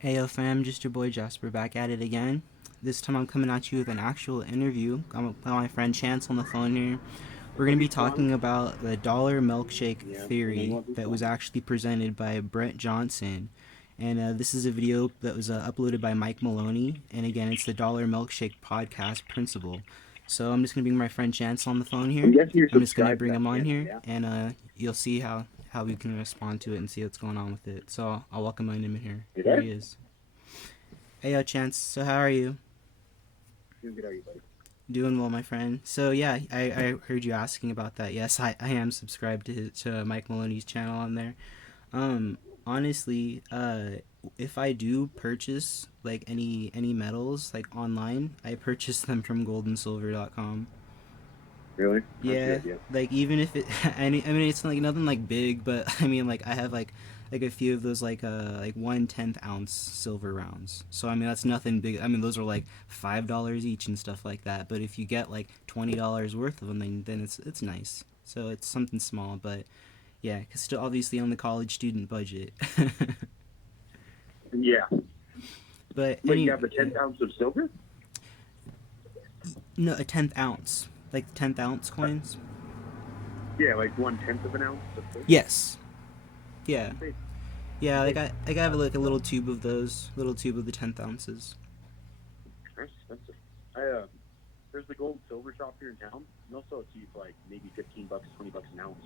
Hey yo fam, just your boy Jasper back at it again. This time I'm coming at you with an actual interview. I'm with my friend Chance on the phone here. We're going to be talking about the dollar milkshake theory that was actually presented by Brent Johnson. And this is a video that was uploaded by Mike Maloney. And again, it's the dollar milkshake podcast principle. So I'm just going to bring my friend Chance on the phone I'm here. guessing you're I'm just going to subscribed to bring that him on channel, here, yeah? and you'll see how we can respond to it and see what's going on with it. So I'll welcome him in here. You Here there? he is. Hey, yo, Chance. So how are you? Doing good, how are you, buddy? Doing well, my friend. So yeah, I heard you asking about that. Yes, I am subscribed to Mike Maloney's channel on there. Honestly, if I do purchase like any metals like online, I purchase them from goldandsilver.com. Really? That's a good Yeah, idea. like even if it, I mean it's like nothing like big, but I mean like I have like a few of those like 1/10 ounce silver rounds. So I mean that's nothing big. I mean those are like $5 each and stuff like that. But if you get like $20 worth of them, then it's nice. So it's something small, but yeah, cause still obviously on the college student budget. Yeah. But But you have a 10 yeah. ounce of silver? No, a 10th ounce, like 10th ounce coins. Yeah, like 1/10 of an ounce of silver? Yes. Yeah. You say, Yeah, you like say, I have like a little tube of those, little tube of the 10th ounces. that's expensive. There's the gold silver shop here in town, and they'll sell it to you for like maybe $15, $20 an ounce.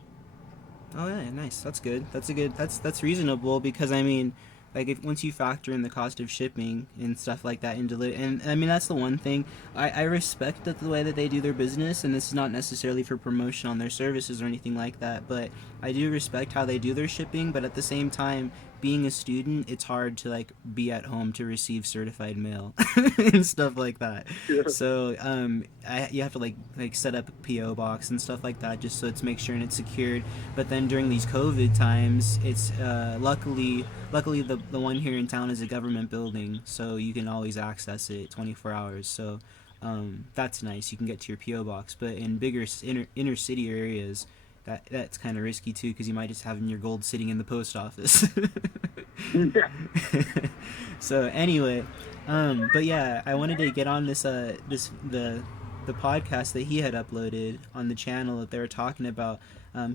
Oh yeah, nice. That's good. That's reasonable because I mean, like if once you factor in the cost of shipping and stuff like that into and I mean that's the one thing I respect that the way that they do their business, and this is not necessarily for promotion on their services or anything like that, but I do respect how they do their shipping. But at the same time, being a student, it's hard to like be at home to receive certified mail and stuff like that. So you have to like set up a PO box and stuff like that just so it's make sure and it's secured. But then during these COVID times, it's luckily the one here in town is a government building, so you can always access it 24 hours. So that's nice. You can get to your PO box. But in bigger inner city areas, that's kind of risky too because you might just have your gold sitting in the post office. Yeah. So anyway, but yeah, I wanted to get on the podcast that he had uploaded on the channel that they were talking about.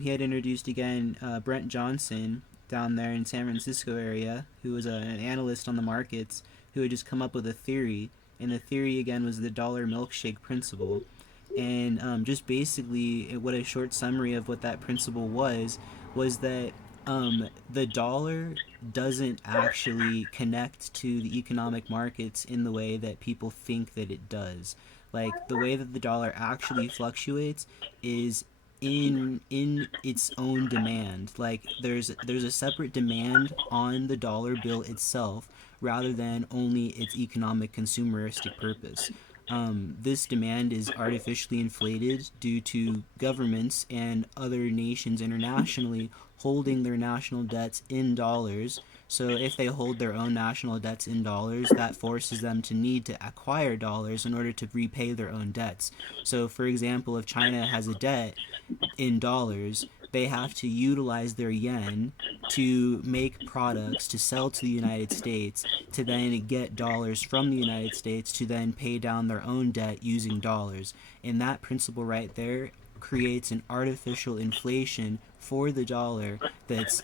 He had introduced again Brent Johnson down there in San Francisco area, who was an analyst on the markets, who had just come up with a theory, and the theory again was the dollar milkshake principle. And just basically, what a short summary of what that principle was that the dollar doesn't actually connect to the economic markets in the way that people think that it does. Like the way that the dollar actually fluctuates is in its own demand. Like there's a separate demand on the dollar bill itself rather than only its economic consumeristic purpose. This demand is artificially inflated due to governments and other nations internationally holding their national debts in dollars. So if they hold their own national debts in dollars, that forces them to need to acquire dollars in order to repay their own debts. So, for example, if China has a debt in dollars, they have to utilize their yen to make products to sell to the United States to then get dollars from the United States to then pay down their own debt using dollars. And that principle right there creates an artificial inflation for the dollar that's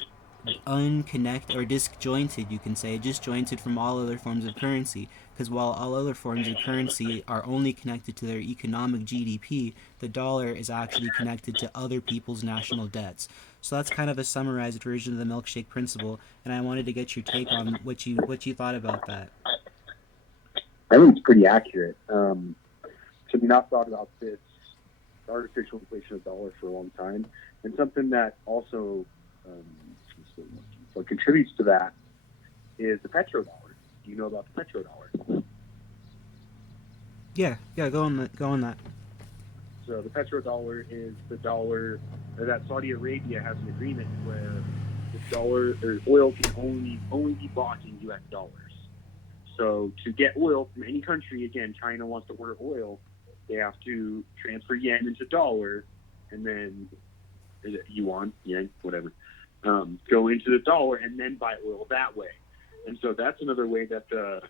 unconnected or disjointed, you can say, disjointed from all other forms of currency. Because while all other forms of currency are only connected to their economic GDP, the dollar is actually connected to other people's national debts. So that's kind of a summarized version of the milkshake principle, and I wanted to get your take on what you thought about that. I think it's pretty accurate. So I mean, I've thought about this artificial inflation of the dollar for a long time, and something that also what contributes to that is the petrodollar. Do you know about the petrodollar? Yeah, go on that. So the petrodollar is the dollar that Saudi Arabia has an agreement where the dollar or oil can only be bought in U.S. dollars. So to get oil from any country, again, China wants to order oil, they have to transfer yen into dollar, and then yuan, yen, whatever, go into the dollar and then buy oil that way. And so that's another way that the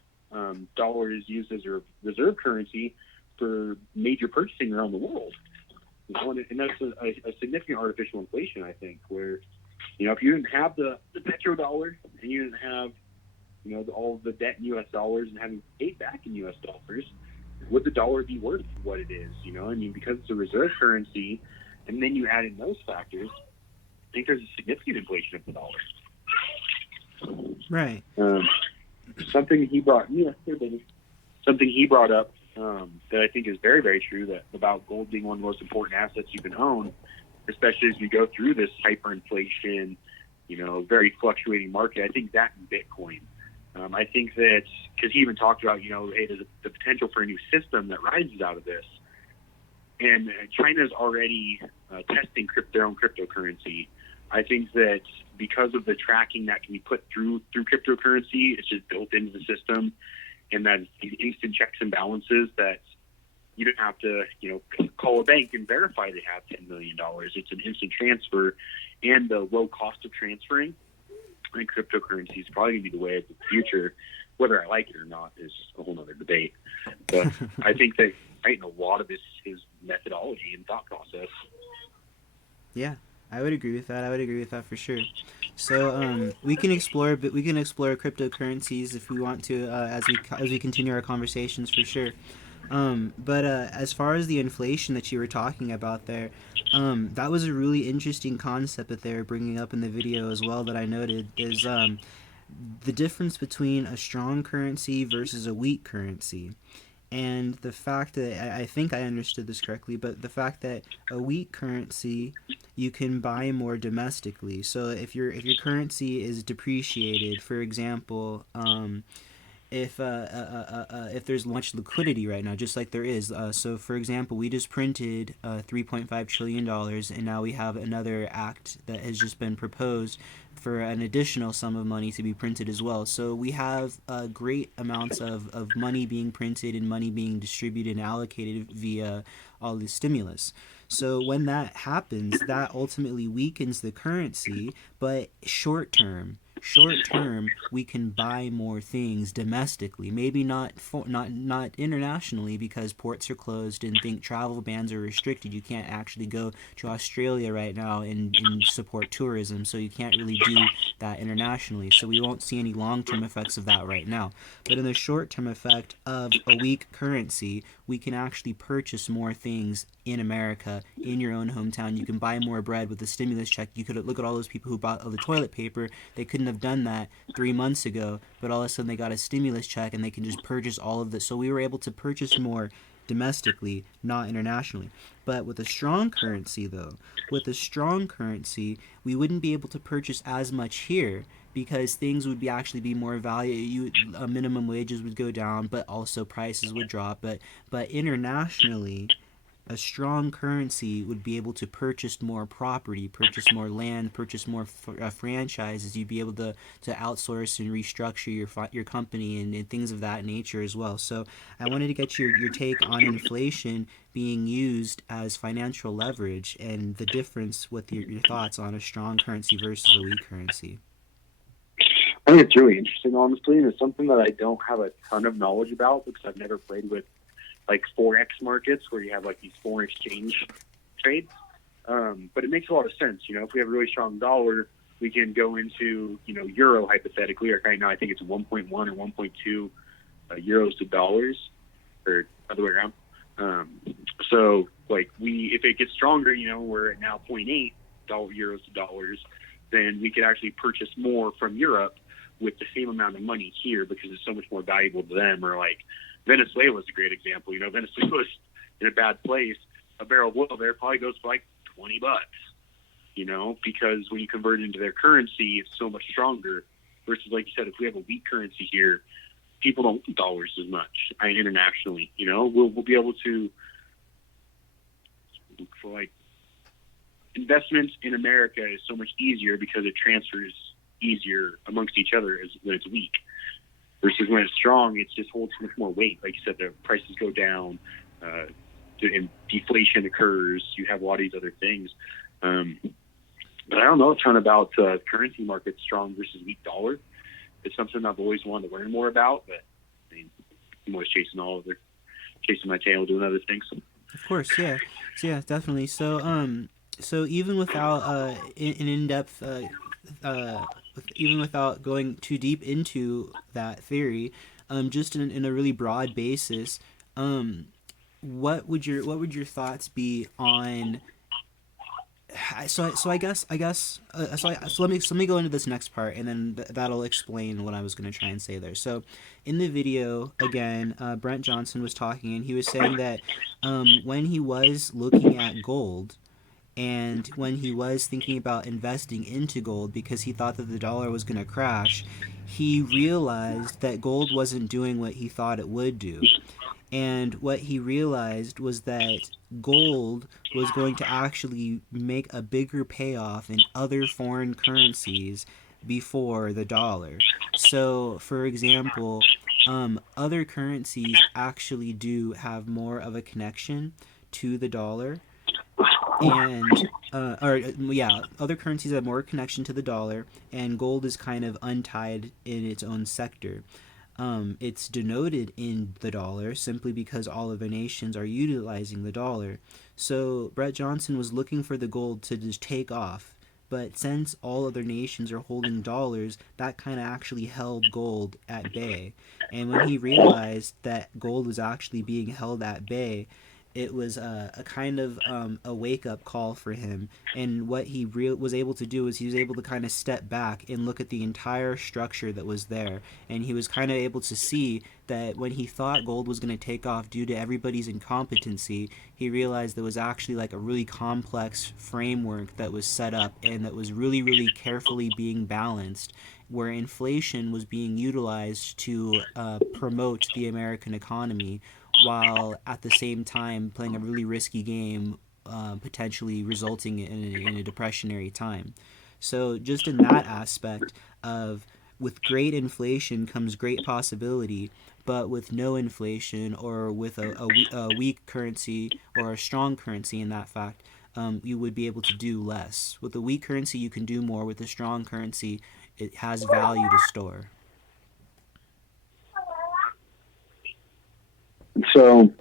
dollar is used as a reserve currency for major purchasing around the world. And that's a significant artificial inflation, I think, where, if you didn't have the petrodollar and you didn't have, all of the debt in U.S. dollars and having paid back in U.S. dollars, would the dollar be worth what it is? Because it's a reserve currency, and then you add in those factors, I think there's a significant inflation of the dollar. Right. Something he brought up that I think is very, very true, that about gold being one of the most important assets you can own, especially as we go through this hyperinflation, very fluctuating market. I think that and Bitcoin. I think that, because he even talked about, hey, there's the potential for a new system that rises out of this. And China's already testing their own cryptocurrency. I think that because of the tracking that can be put through cryptocurrency, it's just built into the system, and that these instant checks and balances that you don't have to, call a bank and verify they have $10 million. It's an instant transfer, and the low cost of transferring. I think cryptocurrency is probably going to be the way of the future. Whether I like it or not is a whole other debate. But I think that a lot of his methodology and thought process. Yeah, I would agree with that. I would agree with that for sure. So we can explore cryptocurrencies if we want to as we continue our conversations, for sure. But as far as the inflation that you were talking about there, that was a really interesting concept that they were bringing up in the video as well, that I noted, is the difference between a strong currency versus a weak currency. And the fact that, I think I understood this correctly, but the fact that a weak currency, you can buy more domestically. So if your currency is depreciated, for example, if there's much liquidity right now, just like there is. So, for example, we just printed $3.5 trillion, and now we have another act that has just been proposed for an additional sum of money to be printed as well. So we have great amounts of money being printed and money being distributed and allocated via all the stimulus. So when that happens, that ultimately weakens the currency, but short term, we can buy more things domestically. Maybe not internationally, because ports are closed and travel bans are restricted. You can't actually go to Australia right now and support tourism, so you can't really do that internationally. So we won't see any long-term effects of that right now. But in the short-term effect of a weak currency, we can actually purchase more things in America, in your own hometown. You can buy more bread with the stimulus check. You could look at all those people who bought all the toilet paper. They couldn't have done that 3 months ago, but all of a sudden they got a stimulus check and they can just purchase all of this. So we were able to purchase more domestically, not internationally. But with a strong currency, we wouldn't be able to purchase as much here, because things would actually be more value. Minimum wages would go down, but also prices would drop. But internationally, a strong currency would be able to purchase more property, purchase more land, purchase more franchises. You'd be able to outsource and restructure your company and things of that nature as well. So I wanted to get your take on inflation being used as financial leverage, and the difference with your thoughts on a strong currency versus a weak currency. I think it's really interesting, honestly, and it's something that I don't have a ton of knowledge about, because I've never played with Forex markets where you have these foreign exchange trades. But it makes a lot of sense. If we have a really strong dollar, we can go into, euro hypothetically, or right now I think it's 1.1 or 1.2 euros to dollars, or other way around. So if it gets stronger, we're at now 0.8 euros to dollars, then we could actually purchase more from Europe with the same amount of money here, because it's so much more valuable to them. Or Venezuela is a great example. Venezuela's in a bad place. A barrel of oil there probably goes for $20, because when you convert it into their currency, it's so much stronger. Versus, like you said, if we have a weak currency here, people don't want dollars as much internationally. We'll be able to look for investments in America is so much easier because it transfers easier amongst each other when it's weak. Versus when it's strong, it just holds much more weight. Like you said, the prices go down, and deflation occurs. You have a lot of these other things. But I don't know a ton about currency markets, strong versus weak dollar. it's something I've always wanted to learn more about. But I mean, I'm always chasing my tail, doing other things. Of course, yeah. So yeah, definitely. So even without an in-depth, even without going too deep into that theory, just in a really broad basis, um, what would your thoughts be on let me go into this next part, and then that'll explain what I was going to try and say there. So in the video again, Brent Johnson was talking, and he was saying that when he was looking at gold, and when he was thinking about investing into gold because he thought that the dollar was going to crash, he realized that gold wasn't doing what he thought it would do. And what he realized was that gold was going to actually make a bigger payoff in other foreign currencies before the dollar. So, for example, other currencies actually do have more of a connection to the dollar, and other currencies have more connection to the dollar, and gold is kind of untied in its own sector. It's denoted in the dollar simply because all of the nations are utilizing the dollar. So Brett Johnson was looking for the gold to just take off. But since all other nations are holding dollars, that kind of actually held gold at bay. And when he realized that gold was actually being held at bay, it was a kind of a wake up call for him. And what he was able to do is he was able to kind of step back and look at the entire structure that was there. And he was kind of able to see that when he thought gold was going to take off due to everybody's incompetency, he realized there was actually like a really complex framework that was set up and that was really, really carefully being balanced, where inflation was being utilized to promote the American economy, while at the same time playing a really risky game, potentially resulting in a depressionary time. So, just in that aspect of, with great inflation comes great possibility, but with no inflation, or with a weak currency or a strong currency in that fact, you would be able to do less. With a weak currency, you can do more. With a strong currency, it has value to store. So